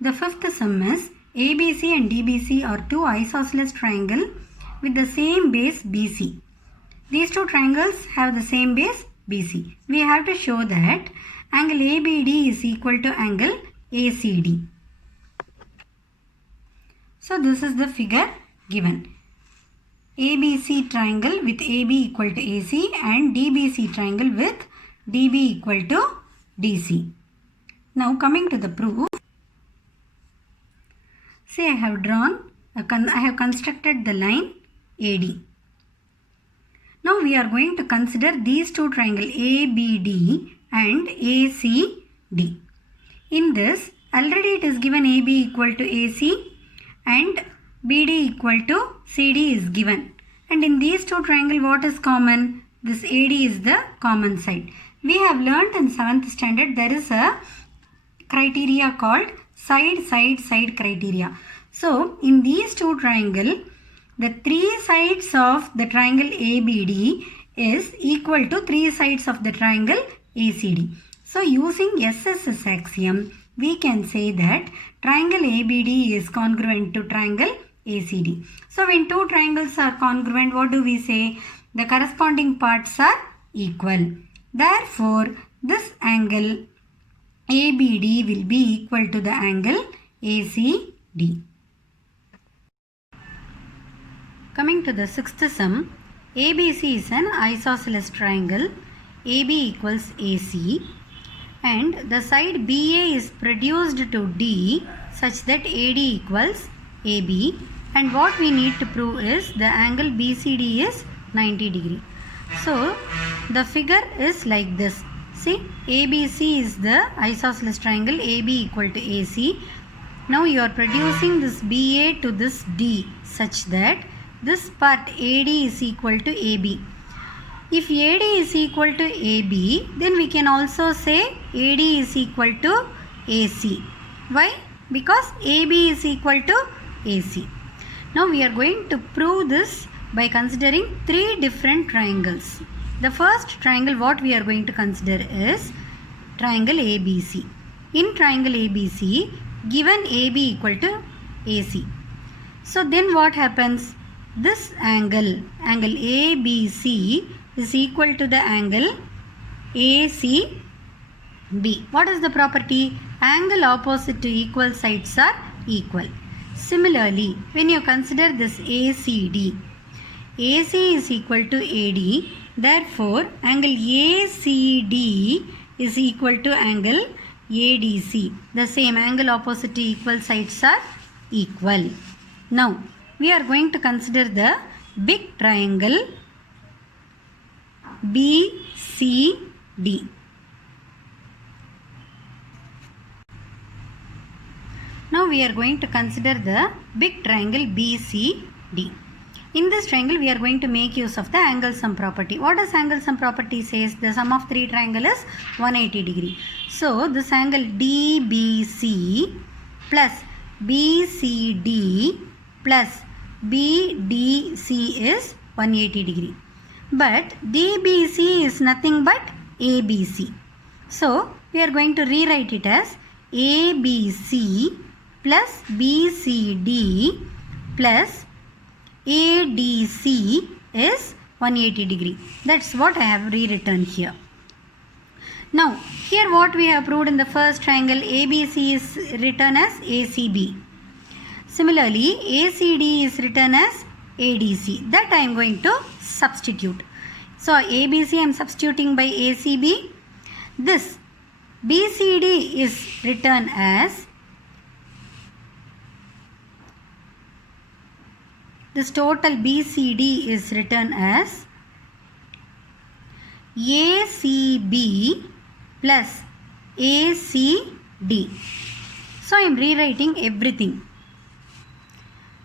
The fifth sum is ABC and DBC are two isosceles triangles with the same base BC. These two triangles have the same base BC. We have to show that angle ABD is equal to angle ACD. So this is the figure given. ABC triangle with AB equal to AC and DBC triangle with DB equal to DC. Now coming to the proof. Say I have constructed the line AD. Now we are going to consider these two triangles ABD and ACD. In this, already it is given AB equal to AC and BD equal to CD is given. And in these two triangles, what is common? This AD is the common side. We have learnt in 7th standard there is a criteria called side criteria. So in these two triangles, the three sides of the triangle ABD is equal to three sides of the triangle ACD. So using SSS axiom, we can say that triangle ABD is congruent to triangle ACD. So when two triangles are congruent, what do we say? The corresponding parts are equal. Therefore, this angle ABD will be equal to the angle ACD. Coming to the sixth sum, ABC is an isosceles triangle. AB equals AC and the side BA is produced to D such that AD equals AB, and what we need to prove is the angle BCD is 90 degree. So the figure is like this. See, ABC is the isosceles triangle AB equal to AC. Now you are producing this BA to this D such that this part AD is equal to AB. If AD is equal to AB, then we can also say AD is equal to AC. Why? Because AB is equal to AC. Now we are going to prove this by considering three different triangles. The first triangle what we are going to consider is triangle ABC. In triangle ABC, given AB equal to AC. So then what happens? This angle ABC is equal to the angle ACB. What is the property? Angle opposite to equal sides are equal. Similarly, when you consider this ACD, AC is equal to AD. Therefore, angle ACD is equal to angle ADC. The same angle opposite to equal sides are equal. Now, we are going to consider the big triangle BCD. Now we are going to consider the big triangle BCD. In this triangle, we are going to make use of the angle sum property. What does angle sum property says? The sum of three triangles is 180 degree. So this angle DBC plus BCD plus BDC is 180 degree. But DBC is nothing but ABC. So we are going to rewrite it as ABC plus BCD plus ADC is 180 degree. That's what I have rewritten here. Now here what we have proved in the first triangle ABC is written as ACB. Similarly, ACD is written as ADC. That I am going to substitute. So ABC I am substituting by ACB. This BCD is written as, this total BCD is written as ACB plus ACD. So I am rewriting everything.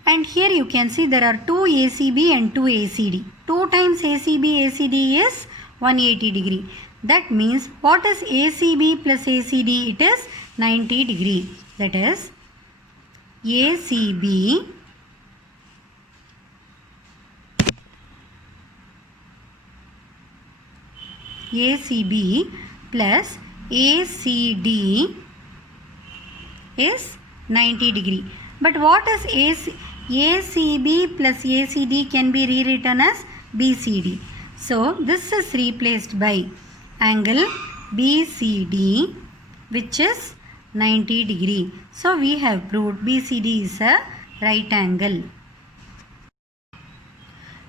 And here you can see there are two ACB and two ACD. 2 times ACB is 180 degree. That means what is ACB plus ACD? It is 90 degree. That is ACB plus ACD is 90 degree. But what is ACB plus ACD can be rewritten as BCD. So this is replaced by angle BCD, which is 90 degree. So we have proved BCD is a right angle.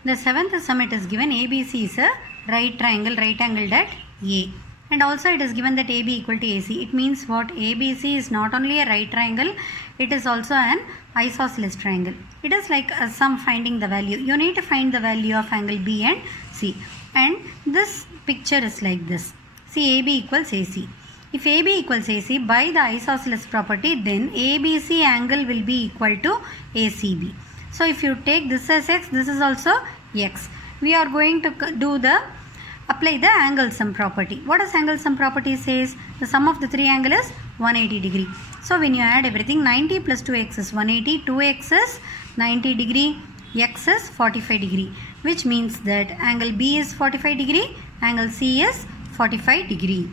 The seventh sum, it is given ABC is a right triangle at A. And also it is given that AB equal to AC. It means what? ABC is not only a right triangle, it is also an isosceles triangle. It is like a sum finding the value. You need to find the value of angle B and C. And this picture is like this. See, AB equals AC. If AB equals AC by the isosceles property, then ABC angle will be equal to ACB. So if you take this as X, this is also X. We are going to apply the angle sum property. What does angle sum property says? The sum of the three angles is 180 degree. So when you add everything, 90 plus 2x is 180, 2x is 90 degree, x is 45 degree, which means that angle B is 45 degree, angle C is 45 degree.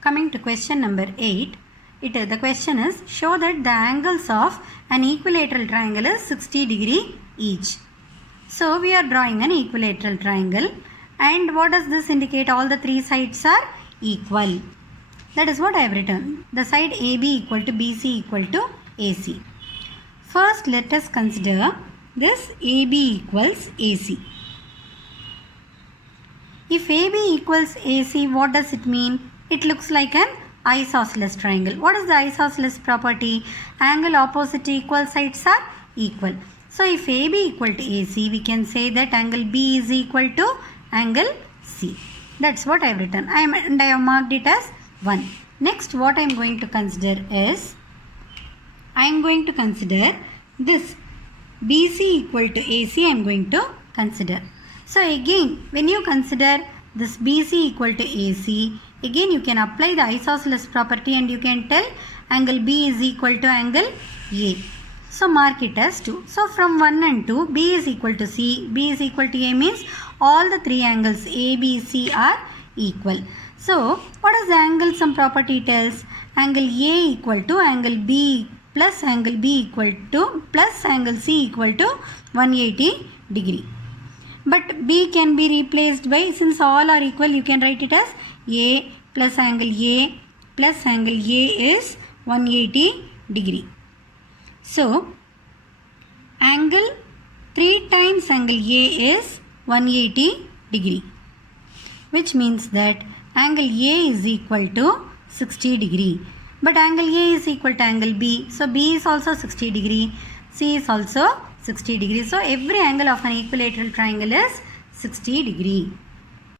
Coming to question number 8, the question is, show that the angles of an equilateral triangle is 60 degree each. So we are drawing an equilateral triangle, and what does this indicate? All the three sides are equal. That is what I have written. The side AB equal to BC equal to AC. First let us consider this AB equals AC. If AB equals AC, what does it mean? It looks like an isosceles triangle. What is the isosceles property? Angle opposite to equal sides are equal. So if AB equal to AC, we can say that angle B is equal to angle C. That's what I have written. I have marked it as 1. Next, what I am going to consider is, I am going to consider this BC equal to AC. I am going to consider. So again, when you consider this BC equal to AC, again you can apply the isosceles property and you can tell angle B is equal to angle A. So mark it as 2. So from 1 and 2, B is equal to C, B is equal to A means all the three angles A, B, C are equal. So what does the angle sum property tells? Angle A equal to angle B plus angle B equal to plus angle C equal to 180 degree. But B can be replaced by, since all are equal, you can write it as A plus angle A plus angle A is 180 degree. So angle 3 times angle A is 180 degree, which means that angle A is equal to 60 degree. But angle A is equal to angle B. So B is also 60 degree. C is also 60 degree. So every angle of an equilateral triangle is 60 degree.